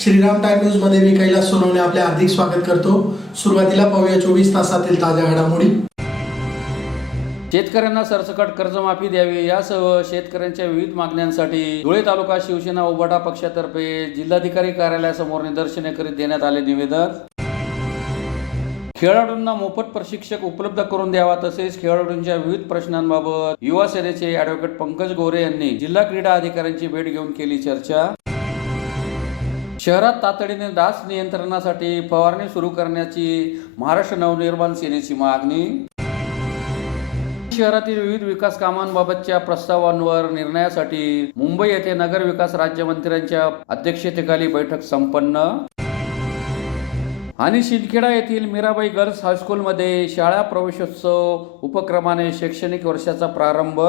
Shriram time news मध्ये मी कैलास सोनवणे आपले हार्दिक स्वागत करतो। सुरुवातीला पाहूया 24 तासातील ताज्या घडामोडी। शेतकऱ्यांना सरसकट कर्जमाफी द्यावी यासह शेतकऱ्यांच्या विविध मागण्यांसाठी धुळे तालुका शिवसेना उभाटा पक्षातर्फे जिल्हाधिकारी कार्यालयासमोर निदर्शने करीत देण्यात आले निवेदन। खेळाडूंना मोफत प्रशिक्षक उपलब्ध करून द्यावा तसेच खेळाडूंच्या विविध प्रश्नांबाबत युवा सेनेचे ॲडव्होकेट पंकज गोरे यांनी जिल्हा क्रीडा अधिकाऱ्यांची भेट घेऊन केली चर्चा। शहरात तातडीने डास नियंत्रणासाठी फवारणी सुरू करण्याची महाराष्ट्र नवनिर्माण सेनेची मागणी। शहरातील विविध विकास कामांबाबतच्या प्रस्तावांवर निर्णयासाठी मुंबई येथे नगर विकास राज्यमंत्र्यांच्या अध्यक्षतेखाली बैठक संपन्न। आणि शिंदखेडा येथील मीराबाई गर्ल्स हायस्कूलमध्ये शाळा प्रवेशोत्सव उपक्रमाने शैक्षणिक वर्षाचा प्रारंभ।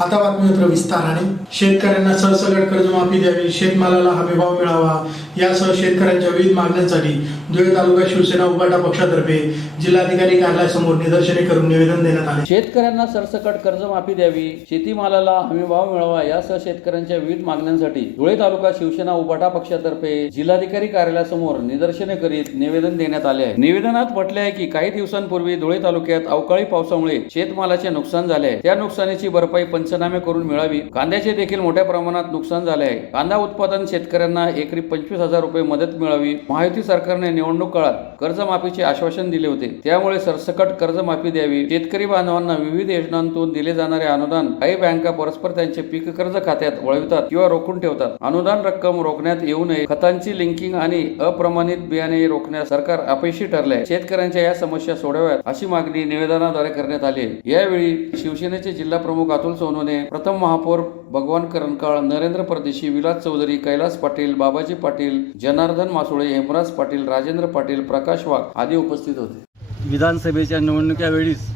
आता बातमीपत्र विस्ताराने। शेतकऱ्यांना सरसकट कर्जमाफी द्यावी, शेतमालाला हमीभाव मिळावा यासह शेतकऱ्यांच्या विविध मागण्यांसाठी धुळे तालुका शिवसेना उभाटा पक्षातर्फे जिल्हाधिकारी कार्यालयासमोर निदर्शने करून निवेदन देण्यात आले। शेतकऱ्यांना सरसकट कर्जमाफी द्यावी, शेतीमालाला हमीभाव मिळावा यासह शेतकऱ्यांच्या विविध मागण्यांसाठी धुळे तालुका शिवसेना उभाटा पक्षातर्फे जिल्हाधिकारी कार्यालयासमोर निदर्शने करीत निवेदन देण्यात आले आहे। निवेदनात म्हटले आहे की काही दिवसांपूर्वी धुळे तालुक्यात अवकाळी पावसामुळे शेतमालाचे नुकसान झाले आहे। त्या नुकसानीची भरपाई पंचनामे करून मिळावी। कांद्याचे देखील मोठ्या प्रमाणात नुकसान झाले आहे। कांदा उत्पादन शेतकऱ्यांना एकरी 25,000 रुपये मदत मिळावी। महायुती सरकारने निवडणूक काळात कर्जमाफीचे आश्वासन दिले होते, त्यामुळे सरसकट कर्जमाफी द्यावी। शेतकरी बांधवांना विविध योजनांतून दिले जाणारे अनुदान काही बँका परस्पर त्यांचे पीक कर्ज खात्यात वळवितात किंवा रोखून ठेवतात। अनुदान रक्कम रोखण्यात येऊ नये, खतांची लिंकिंग आणि अप्रमाणित बियाणे रोखण्यास सरकार अपयशी ठरले आहे। शेतकऱ्यांच्या या समस्या सोडवाव्यात अशी मागणी निवेदनाद्वारे करण्यात आली आहे। यावेळी शिवसेनेचे जिल्हा प्रमुख अतुल सोनवणे, प्रथम महापौर भगवान करणकाळ, नरेंद्र परदेशी, विलास चौधरी, कैलास पाटील, बाबाजी पाटील, जनार्दन मासुळे, हेमराज पाटील, राजेंद्र पाटील, प्रकाश वाघ आदी उपस्थित होते। विधानसभेच्या निवडणुकीवेळीस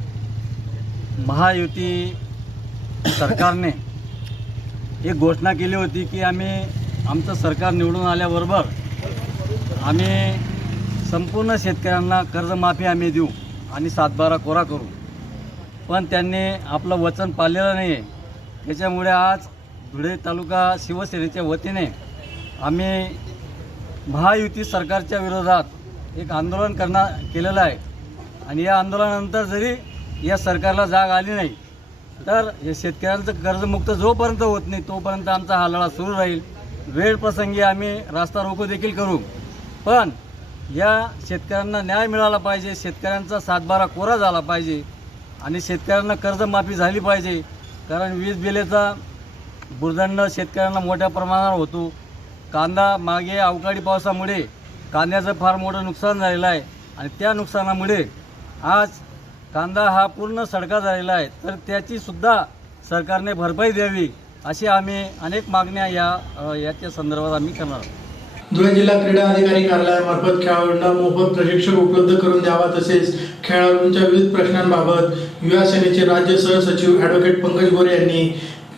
महायुती सरकारने एक घोषणा केली होती की आमचं सरकार निवडून आल्याबरोबर आम्ही संपूर्ण शेतकऱ्यांना कर्जमाफी आम्ही देऊ आणि 7/12 कोरा करू, पण त्यांनी आपलं वचन पाळलेलं नाही आहे। त्याच्यामुळे आज धुळे तालुका शिवसेनेच्या वतीने आम्ही महायुती सरकारच्या विरोधात एक आंदोलन केलेलं आहे आणि या आंदोलनानंतर जरी या सरकारला जाग आली नाही तर हे शेतकऱ्यांचं कर्जमुक्त जोपर्यंत होत नाही तोपर्यंत आमचा हा लढा सुरू राहील। वेळ प्रसंगी आम्ही रास्ता रोको देखील करू, पण या शेतकऱ्यांना न्याय मिळाला पाहिजे, शेतकऱ्यांचा 7/12 कोरा झाला पाहिजे आणि शेतकऱ्यांना कर्जमाफी झाली पाहिजे। कारण वीज बिलेचा भुर्दंड शेतकऱ्यांना मोठ्या प्रमाणावर होतो। कांदा मागे अवकाळी पावसामुळे कांद्याचं फार मोठं नुकसान झालेलं आहे आणि त्या नुकसानामुळे आज कांदा हा पूर्ण सडका झालेला आहे, तर त्याचीसुद्धा सरकारने भरपाई द्यावी अशी आम्ही अनेक मागण्या याच्या संदर्भात आम्ही करणार आहोत। धुळे जिल्हा क्रीडा अधिकारी कार्यालयामार्फत खेळाडूंना मोफत प्रशिक्षक उपलब्ध करून द्यावा तसेच खेळाडूंच्या विविध प्रश्नांबाबत युवा सेनेचे राज्य सहसचिव ॲडव्होकेट पंकज गोरे यांनी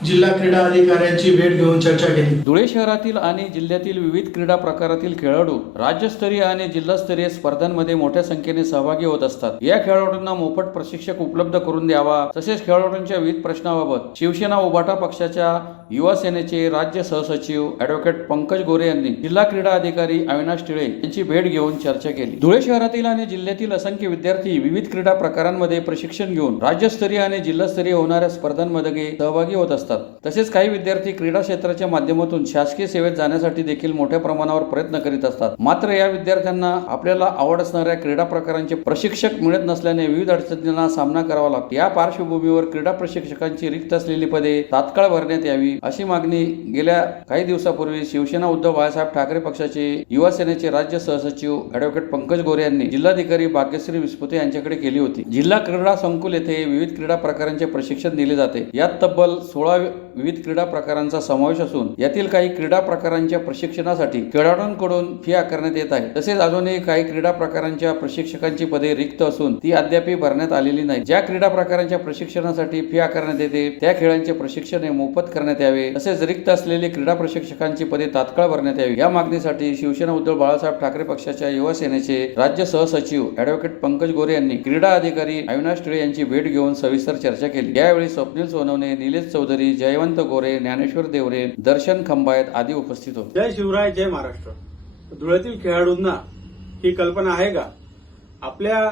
जिल्हा क्रीडा अधिकाऱ्यांची भेट घेऊन चर्चा केली। धुळे शहरातील आणि जिल्ह्यातील विविध क्रीडा प्रकारातील खेळाडू राज्यस्तरीय आणि जिल्हास्तरीय स्पर्धांमध्ये मोठ्या संख्येने सहभागी होत असतात। या खेळाडूंना मोफत प्रशिक्षक उपलब्ध करून द्यावा तसेच खेळाडूंच्या विविध प्रश्नाबाबत शिवसेना उभाटा पक्षाच्या युवा सेनेचे राज्य सहसचिव ॲडव्होकेट पंकज गोरे यांनी जिल्हा क्रीडा अधिकारी अविनाश टिळे यांची भेट घेऊन चर्चा केली। धुळे शहरातील आणि जिल्ह्यातील असंख्य विद्यार्थी विविध क्रीडा प्रकारांमध्ये प्रशिक्षण घेऊन राज्यस्तरीय आणि जिल्हास्तरीय होणाऱ्या स्पर्धांमध्ये सहभागी होत असतात। तसेच काही विद्यार्थी क्रीडा क्षेत्राच्या माध्यमातून शासकीय सेवेत जाण्यासाठी देखील मोठ्या प्रमाणावर प्रयत्न करीत असतात। मात्र या विद्यार्थ्यांना आपल्याला आवड असणाऱ्या क्रीडा प्रकारांचे प्रशिक्षक मिळत नसल्याने विविध अडचणींना सामना करावा लागतो। या पार्श्वभूमीवर क्रीडा प्रशिक्षकांची रिक्त असलेली पदे तात्काळ भरण्यात यावी अशी मागणी गेल्या काही दिवसापूर्वी शिवसेना उद्धव बाळासाहेब ठाकरे पक्षाचे युवा सेनेचे राज्य सहसचिव ॲडव्होकेट पंकज गोरे यांनी जिल्हाधिकारी भाग्यश्री विस्पुते यांच्याकडे केली होती। जिल्हा क्रीडा संकुल येथे विविध क्रीडा प्रकारांचे प्रशिक्षण दिले जाते। यात तब्बल 16 विविध क्रीडा प्रकारांचा समावेश असून यातील काही क्रीडा प्रकारांच्या प्रशिक्षणासाठी खेळाडूंकडून फी आकारण्यात येत आहे। तसेच अजूनही काही क्रीडा प्रकारांच्या प्रशिक्षकांची पदे रिक्त असून ती अद्याप भरण्यात आलेली नाही। ज्या क्रीडा प्रकारांच्या प्रशिक्षणासाठी फी आकारण्यात येते त्या खेळांचे प्रशिक्षण मोफत करण्यात यावे तसेच रिक्त असलेली क्रीडा प्रशिक्षकांची पदे तात्काळ भरण्यात यावी। या मागणीसाठी शिवसेना उद्धव बाळासाहेब ठाकरे पक्षाच्या युवा सेनेचे राज्य सहसचिव ॲडव्होकेट पंकज गोरे यांनी क्रीडा अधिकारी अविनाश टिळे यांची भेट घेऊन सविस्तर चर्चा केली। यावेळी स्वप्नील सोनवणे, निलेश चौधरी, चौधरी, जयवंत गोरे, ज्ञानेश्वर देवरे, दर्शन खंबायत आदी उपस्थित होते. जय शिवराय, जय महाराष्ट्र. धुळ्यातील खेळाडूंना ही कल्पना आहे का? आपल्या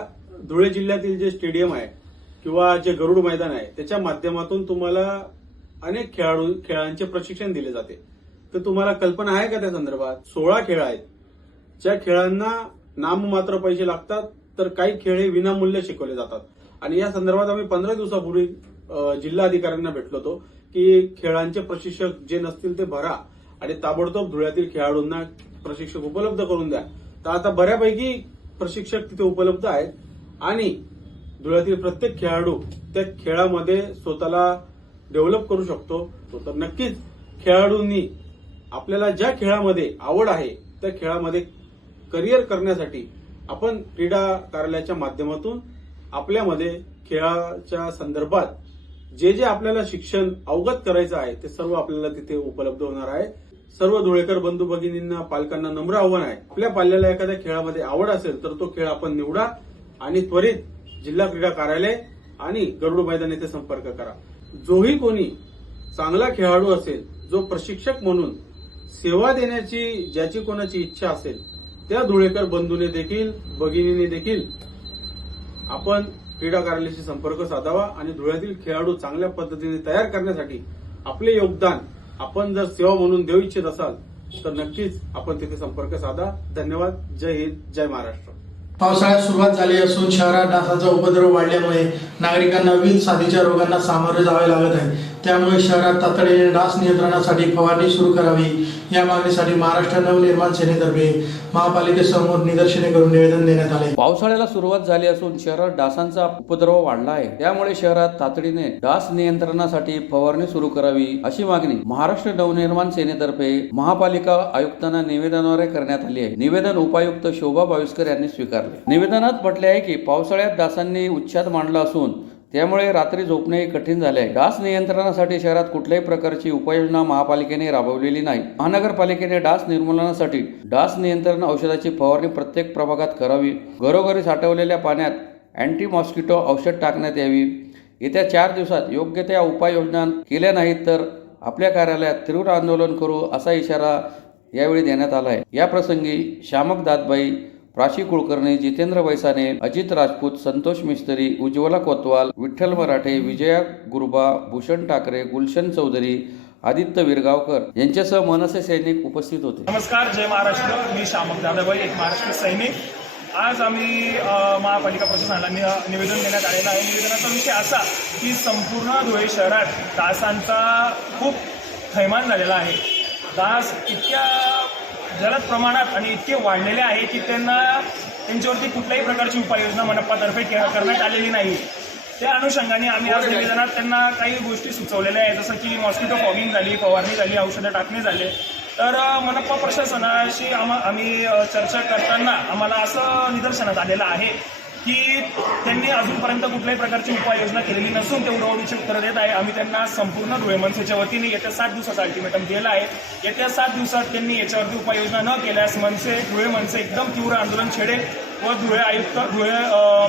धुळे जिल्ह्यातील जे स्टेडियम आहे किंवा जे गरुड मैदान आहे त्याच्या माध्यमातून तुम्हाला अनेक खेळांचे प्रशिक्षण दिले जाते. तर तुम्हाला कल्पना आहे का त्या संदर्भात? 16 खेळ आहेत. ज्या खेळांना नाममात्र पैसे लागतात, तर काही खेळ हे विनामूल्य शिकवले जातात. आणि या संदर्भात आम्ही 15 दिवसापूर्वी जिल्हा अधिकाऱ्यांना भेटलो होतो की खेळांचे प्रशिक्षक जे नसतील ते भरा आणि ताबडतोब धुळ्यातील खेळाडूंना प्रशिक्षक उपलब्ध करून द्या. तर आता बऱ्यापैकी प्रशिक्षक तिथे उपलब्ध आहेत आणि धुळ्यातील प्रत्येक खेळाडू त्या खेळामध्ये स्वतःला डेव्हलप करू शकतो. तर नक्कीच खेळाडूंनी आपल्याला ज्या खेळामध्ये आवड आहे त्या खेळामध्ये करिअर करण्यासाठी आपण क्रीडा कार्यालयाच्या माध्यमातून आपल्यामध्ये खेळाच्या संदर्भात जे आपल्याला शिक्षण अवगत करायचं आहे ते सर्व आपल्याला तिथे उपलब्ध होणार आहे. सर्व धुळेकर बंधू भगिनींना, पालकांना नम्र आव्हान आहे, आपल्या पाल्याला एखाद्या खेळामध्ये आवड असेल तर तो खेळ आपण निवडा आणि त्वरित जिल्हा क्रीडा कार्यालय आणि गरुड मैदान येथे संपर्क करा. जोही कोणी चांगला खेळाडू असेल, जो प्रशिक्षक म्हणून सेवा देण्याची ज्याची कोणाची इच्छा असेल, त्या धुळेकर बंधूने देखील, भगिनीने देखील आपण क्रीडा कार्यालयाशी संपर्क साधावा आणि धुळ्यातील खेळाडू चांगल्या पद्धतीने तयार करण्यासाठी आपले योगदान आपण जर सेवा म्हणून देऊ इच्छित असाल तर नक्कीच आपण तिथे संपर्क साधा. धन्यवाद. जय हिंद, जय महाराष्ट्र. पावसाळ्यात सुरुवात झाली असून शहरात डासांचा उपद्रव वाढल्यामुळे नागरिकांना विविध साथीच्या रोगांना सामोरे जावे लागत आहे. त्यामुळे शहरात तातडीने डास नियंत्रणासाठी फवारणी सुरू करावी या मागणीसाठी महाराष्ट्र नवनिर्माण सेनेतर्फे महापालिकेसमोर निदर्शने करून निवेदन देण्यात आले. पावसाळ्याला सुरुवात झाली असून शहरात डासांचा उपद्रव वाढला आहे. त्यामुळे शहरात तातडीने डास नियंत्रणासाठी फवारणी सुरू करावी अशी मागणी महाराष्ट्र नवनिर्माण सेनेतर्फे महापालिका आयुक्तांना निवेदनाद्वारे करण्यात आली आहे. निवेदन उपायुक्त शोभा बाविस्कर यांनी स्वीकारले. निवेदनात म्हटले आहे की पावसाळ्यात डासांनी उच्छाद मांडला असून त्यामुळे रात्री झोपणे कठीण झाले आहे. डास नियंत्रणासाठी शहरात कुठल्याही प्रकारची उपाययोजना महापालिकेने राबवलेली नाही. महानगरपालिकेने डास निर्मूलनासाठी डास नियंत्रण औषधाची फवारणी प्रत्येक प्रभागात करावी. घरोघरी साठवलेल्या पाण्यात अँटी मॉस्किटो औषध टाकण्यात यावी. येत्या 4 दिवसात योग्य त्या उपाययोजना केल्या नाहीत तर आपल्या कार्यालयात तीव्र आंदोलन करू असा इशारा यावेळी देण्यात आला आहे. या प्रसंगी श्यामक दादबाई, प्राची कुलकर्णी, जितेंद्र वैसाने, अजित राजपूत, संतोष मिस्त्री, उज्ज्वला कोतवाल, विठ्ठल मराठे, विजया गुरुबा, भूषण ठाकरे, गुलशन चौधरी, आदित्य विरगावकर यांच्यासह मनसे सैनिक उपस्थित होते. नमस्कार, जय महाराष्ट्र. मी श्यामक दादाबाई, एक महाराष्ट्र सैनिक. आज आम्ही महापालिका प्रशासनाला निवेदन देण्यात आलेलं आहे. निवेदनाचा विषय असा की संपूर्ण धुळे शहरात डासांचा खूप थैमान झालेला आहे. डास इतक्या जलद प्रमाणात आणि इतके वाढलेले आहे की त्यांच्यावरती कुठल्याही प्रकारची उपाययोजना मनपातर्फे करण्यात आलेली नाही. त्या अनुषंगाने आम्ही आज निवेदनात त्यांना काही गोष्टी सुचवलेल्या आहेत, जसं की मॉस्किटो फॉगिंग झाली, फवारणी झाली, औषधं टाकणे झाले. तर मनपा प्रशासनाशी आम्ही चर्चा करताना आम्हाला असं निदर्शनात आलेलं आहे की त्यांनी अजूनपर्यंत कुठल्याही प्रकारची उपाययोजना केलेली नसून ते उडवडीची उत्तर देत आहे. आम्ही त्यांना संपूर्ण धुळे मनसेच्या वतीने येत्या 7 दिवसाचा अल्टिमेटम दिला आहे. येत्या 7 दिवसात त्यांनी याच्यावरती उपाययोजना न केल्यास धुळे मनसे एकदम तीव्र आंदोलन छेडेल व धुळे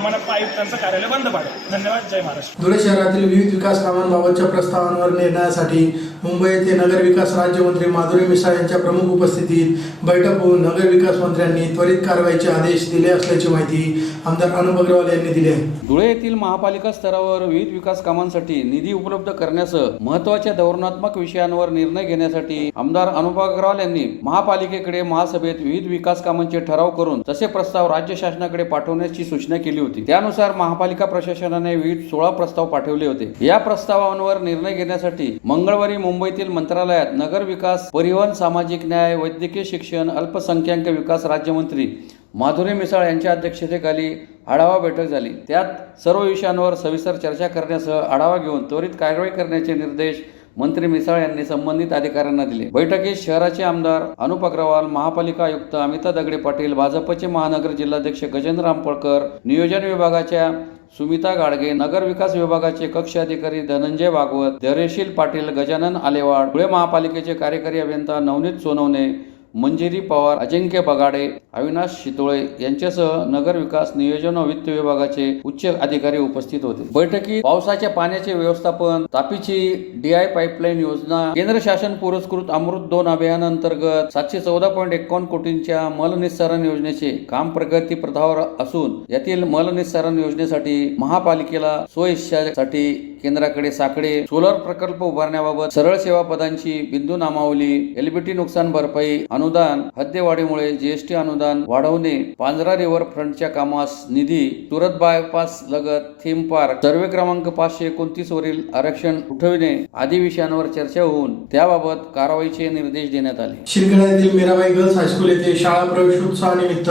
मनपा आयुक्तांचं कार्यालय बंद पाडेल. धन्यवाद. जय महाराष्ट्र. धुळे शहरातील विविध विकास कामांबाबतच्या प्रस्तावांवर निर्णयासाठी मुंबई येथे नगर विकास राज्यमंत्री माधुरी मिसाळ यांच्या प्रमुख उपस्थितीत बैठक होऊन नगर विकास मंत्र्यांनी त्वरित कारवाईचे आदेश दिले असल्याची माहिती आमदार अनुप अग्रवाल यांनी दिली आहे. धुळे येथील महापालिका स्तरावर विविध विकास कामांसाठी निधी उपलब्ध करण्यासह महत्त्वाच्या धोरणात्मक विषयांवर निर्णय घेण्यासाठी आमदार अनुप अग्रवाल यांनी महापालिकेकडे महासभेत विविध विकास कामांचे ठराव करून तसे प्रस्ताव राज्य शासनाकडे पाठवण्याची सूचना केली होती. त्यानुसार महापालिका प्रशासनाने विविध 16 प्रस्ताव पाठवले होते. या प्रस्तावांवर निर्णय घेण्यासाठी मंगळवारी मुंबईतील मंत्रालयात नगर विकास, परिवहन, सामाजिक न्याय, वैद्यकीय शिक्षण, अल्पसंख्याक विकास राज्यमंत्री माधुरी मिसाळ यांच्या अध्यक्षतेखाली आढावा बैठक झाली. त्यात सर्व विषयांवर सविस्तर चर्चा करण्यासह आढावा घेऊन त्वरित कारवाई करण्याचे निर्देश मंत्री मिसाळ यांनी संबंधित अधिकाऱ्यांना दिले. बैठकीत शहराचे आमदार अनुप अग्रवाल, महापालिका आयुक्त अमिता दगडे पाटील, भाजपचे महानगर जिल्हाध्यक्ष गजेंद्र रामपळकर, नियोजन विभागाच्या सुमिता गाडगे, नगर विकास विभागाचे कक्ष अधिकारी धनंजय भागवत, धैर्यशील पाटील, गजानन आलेवाड, धुळे महापालिकेचे कार्यकारी अभियंता नवनीत सोनवणे, मंजिरी पवार, अजिंक्य बगाडे, अविनाश शितोळे यांच्यासह नगर विकास, नियोजन व वित्त विभागाचे उच्च अधिकारी उपस्थित होते. बैठकीत पावसाच्या पाण्याचे व्यवस्थापन, तापीची DI पाईपलाईन योजना, केंद्र शासन पुरस्कृत अमृत 2 अभियानांतर्गत 714.51 कोटींच्या मलनिस्सारण योजनेचे काम प्रगती पथावर असून यातील मलनिस्सारण योजनेसाठी महापालिकेला स्वइच्छासाठी केंद्राकडे साकडे, सोलर प्रकल्प उभारण्याबाबत सरळ सेवा पदांची बिंदू नामावली, LBT नुकसान भरपाई अनुदान, हद्देवाढीमुळे GST अनुदान वाढवणे, पांझरा रिव्हर फ्रंटच्या कामास निधी, सुरत बायपास लगत थीम पार्क, सर्वे क्रमांक 529 वरील आरक्षण उठविणे आदी विषयांवर चर्चा होऊन त्याबाबत कारवाईचे निर्देश देण्यात आले. शिंदखेडा येथील मीराबाई गर्ल्स हायस्कूल येथे शाळा प्रवेशोत्सवानिमित्त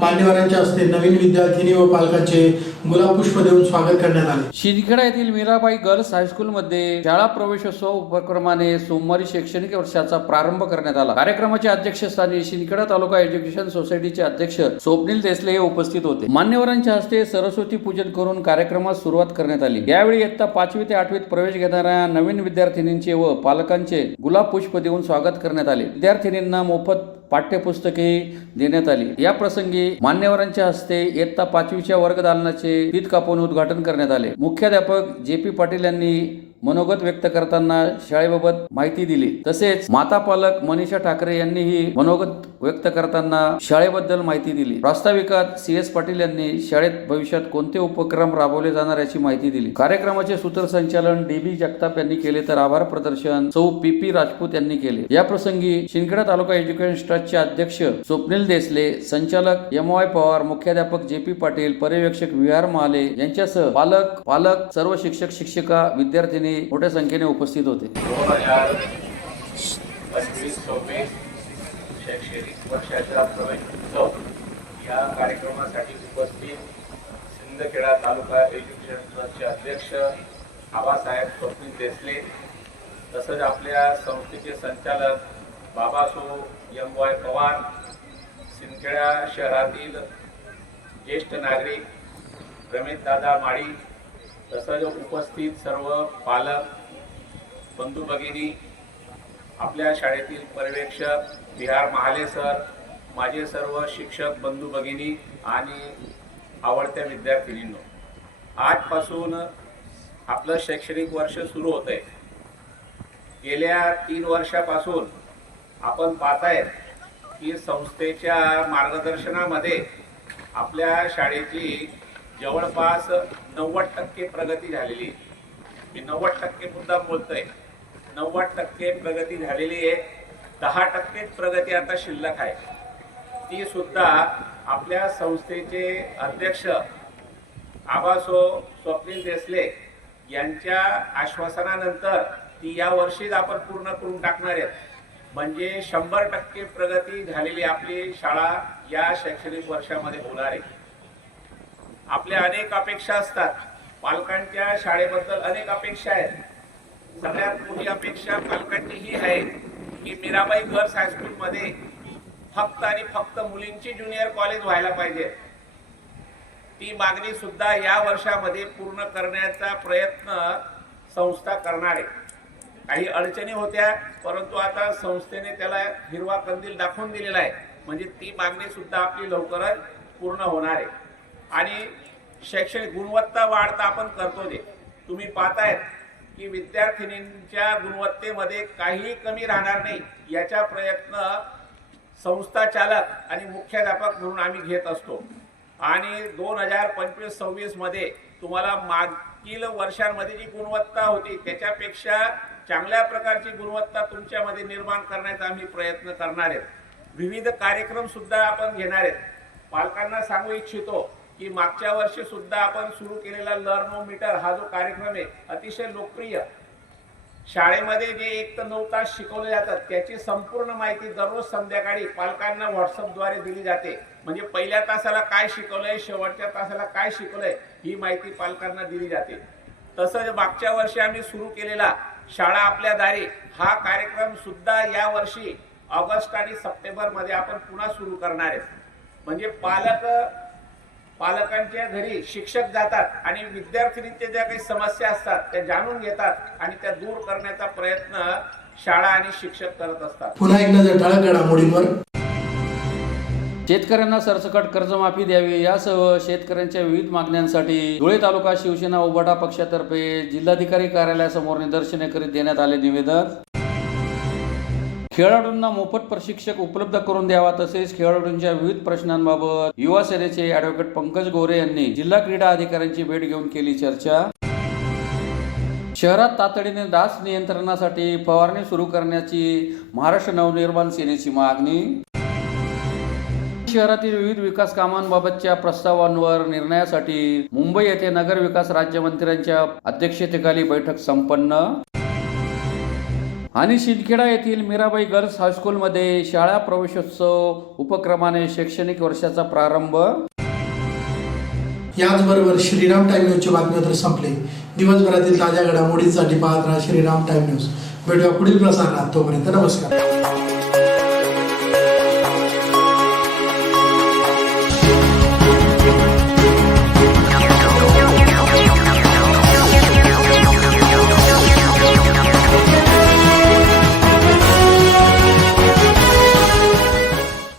मान्यवरांच्या हस्ते नवीन विद्यार्थिनी व पालकांचे गुलाब पुष्प देऊन स्वागत करण्यात आले. शिंदखेडा येथील मीराबाई गर्ल्स हायस्कूलमध्ये शाळा प्रवेशोत्सव उपक्रमाने सोमवारी शैक्षणिक वर्षाचा प्रारंभ करण्यात आला. कार्यक्रमाच्या अध्यक्षस्थानी शिंदखेडा तालुका एज्युकेशन सोसायटीचे अध्यक्ष स्वप्नील देसले हे उपस्थित होते. मान्यवरांच्या हस्ते सरस्वती पूजन करून कार्यक्रमास सुरुवात करण्यात आली. यावेळी इयत्ता 5वी ते 8वीत प्रवेश घेणाऱ्या नवीन विद्यार्थिनींचे व पालकांचे गुलाब पुष्प देऊन स्वागत करण्यात आले. विद्यार्थिनींना मोफत पाठ्यपुस्तके देण्यात आली. या प्रसंगी मान्यवरांच्या हस्ते इयत्ता 5वीच्या वर्गदालनाचे फीत कापून उद्घाटन करण्यात आले. मुख्याध्यापक JP पाटील यांनी मनोगत व्यक्त करताना शाळेबाबत माहिती दिली. तसेच माता पालक मनीषा ठाकरे यांनीही मनोगत व्यक्त करताना शाळेबद्दल माहिती दिली. प्रास्ताविकात CS पाटील यांनी शाळेत भविष्यात कोणते उपक्रम राबवले जाणार याची माहिती दिली. कार्यक्रमाचे सूत्रसंचालन DB जगताप यांनी केले तर आभार प्रदर्शन सौ PP राजपूत यांनी केले. या प्रसंगी शिंदखेडा तालुका एज्युकेशन ट्रस्टचे अध्यक्ष स्वप्नील देसले, संचालक MY पवार, मुख्याध्यापक JP पाटील, पर्यवेक्षक VR महाले यांच्यासह पालक सर्व शिक्षक शिक्षिका विद्यार्थिनी मोठ्या संख्येने उपस्थित होते. 2025-26 शैक्षणिक वर्षाचा प्रवेशोत्सव या कार्यक्रमासाठी उपस्थित शिंदखेडा तालुका एज्युकेशन ट्रस्टचे अध्यक्ष आबासाहेब स्वप्नील देसले, तसंच आपल्या संस्थेचे संचालक बाबासो MY पवार, शिंदखेडा शहरातील ज्येष्ठ नागरिक रमेशदादा माळी, तसंच उपस्थित सर्व पालक बंधू भगिनी, आपल्या शाळेतील पर्यवेक्षक VR महाले सर, माझे सर्व शिक्षक बंधू भगिनी आणि आवडत्या विद्यार्थिनींनो, आजपासून आपलं शैक्षणिक वर्ष सुरू होत आहे. गेल्या 3 वर्षापासून आपण पाहताय की संस्थेच्या मार्गदर्शनामध्ये आपल्या शाळेची जवळपास 90% प्रगती झालेली. मी 90% मुद्दाम बोलतोय. 90% प्रगती झालेली आहे. 10% प्रगती आता शिल्लक आहे. ती सुद्धा आपल्या संस्थेचे अध्यक्ष आबासो स्वप्नील देसले यांच्या आश्वासनानंतर ती या वर्षीच आपण पूर्ण करून टाकणार आहेत. म्हणजे 100% प्रगती झालेली आपली शाळा या शैक्षणिक वर्षामध्ये होणार आहे. आपल्या अनेक अपेक्षा असतात. पालकांच्या शाळेबद्दल अनेक अपेक्षा आहेत. सगळ्यात मोठी अपेक्षा पालकांची ही आहे की मीराबाई गर्ल्स हायस्कूलमध्ये फक्त आणि फक्त मुलींची ज्युनियर कॉलेज व्हायला पाहिजे. ती मागणी सुद्धा या वर्षामध्ये पूर्ण करण्याचा प्रयत्न संस्था करणार आहे. काही अडचणी होत्या, परंतु आता संस्थेने त्याला हिरवा कंदील दाखवून दिलेला आहे. म्हणजे ती मागणी सुद्धा आपली लवकरच पूर्ण होणार आहे. आणि शैक्षणिक गुणवत्ता वाढता आपण करतो ते तुम्ही पाहतायत की विद्यार्थिनींच्या गुणवत्तेमध्ये काहीही कमी राहणार नाही याचा प्रयत्न संस्था चालक आणि मुख्याध्यापक म्हणून आम्ही घेत असतो. आणि 2025-26 मध्ये तुम्हाला मागील वर्षांमध्ये जी गुणवत्ता होती त्याच्यापेक्षा चांगल्या प्रकारची गुणवत्ता तुमच्यामध्ये निर्माण करण्याचा आम्ही प्रयत्न करणार आहेत. विविध कार्यक्रम सुद्धा आपण घेणार आहेत. पालकांना सांगू इच्छितो की मागच्या वर्षी सुद्धा आपण सुरू केलेला लर्नोमीटर हा जो कार्यक्रम आहे अतिशय लोकप्रिय. शाळेमध्ये जे 1 ते 9 तास शिकवले जातात त्याची संपूर्ण माहिती दररोज संध्याकाळी पालकांना व्हॉट्सअपद्वारे दिली जाते. म्हणजे पहिल्या तासाला काय शिकवलंय, शेवटच्या तासाला काय शिकवलंय ही माहिती पालकांना दिली जाते. तसंच मागच्या वर्षी आम्ही सुरू केलेला शाळा आपल्या दारी हा कार्यक्रम सुद्धा या वर्षी ऑगस्ट आणि सप्टेंबर मध्ये आपण पुन्हा सुरू करणार आहेत. म्हणजे पालकांच्या घरी शिक्षक जातात आणि विद्यार्थिनींच्या ज्या काही समस्या असतात त्या जाणून घेतात आणि त्या दूर करण्याचा प्रयत्न शाळा आणि शिक्षक करत असतात. पुन्हा एक नजर ठळक घडामोडींवर. शेतकऱ्यांना सरसकट कर्जमाफी द्यावी यासह शेतकऱ्यांच्या विविध मागण्यांसाठी धुळे तालुका शिवसेना उभाटा पक्षातर्फे जिल्हाधिकारी कार्यालयासमोर निदर्शने करीत देण्यात आले निवेदन. खेळाडूंना मोफत प्रशिक्षक उपलब्ध करून द्यावा तसेच खेळाडूंच्या विविध प्रश्नांबाबत युवा सेनेचे ॲडव्होकेट पंकज गोरे यांनी जिल्हा क्रीडा अधिकाऱ्यांची भेट घेऊन केली चर्चा. शहरात तातडीने डास नियंत्रणासाठी फवारणी सुरू करण्याची महाराष्ट्र नवनिर्माण सेनेची मागणी. शहरातील विविध विकास कामांबाबतच्या प्रस्तावांवर निर्णयासाठी मुंबई येथे नगर विकास राज्यमंत्र्यांच्या अध्यक्षतेखाली बैठक संपन्न. आणि शिंदखेडा येथील मीराबाई गर्ल्स हायस्कूलमध्ये शाळा प्रवेशोत्सव उपक्रमाने शैक्षणिक वर्षाचा प्रारंभ. याचबरोबर श्रीराम टाइम न्यूजची बातमी तर संपले. दिवसभरातील ताज्या घडामोडींसाठी पाहत राहा श्रीराम टाइम न्यूज. भेटूया पुढील प्रसारणात. तोपर्यंत नमस्कार.